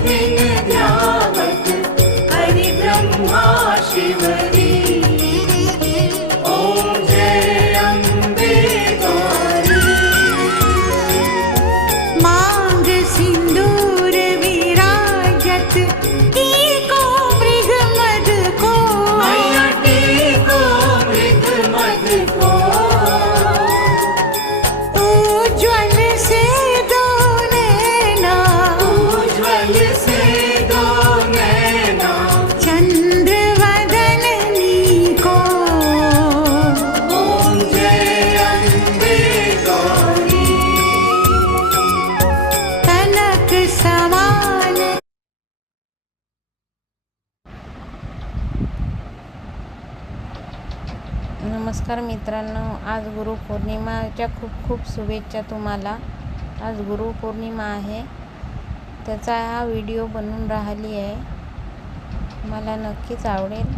दिन ध्यावत हरि ब्रह्मा शिवरी। ओम जय अम्बे गौरी। मांग सिंदूर विराजत टीको मृग मद को। मैया टीको मृग मद को। उज्ज्वल से दो नैना, उज्ज्वल से दो नैना। चंद्र वदननी को। ओम जय अम्बे गौरी। कनक समान नमस्कार मित्रांनो, आज गुरुपौर्णिमाच्या खूप खूप शुभेच्छा तुम्हाला। आज गुरुपौर्णिमा आहे, त्याचा हा व्हिडिओ बनवून राहिली आहे। मला नक्कीच आवडेल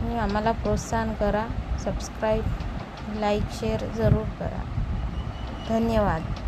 आणि आम्हाला प्रोत्साहन करा। सबस्क्राईब, लाईक, शेअर जरूर करा। धन्यवाद।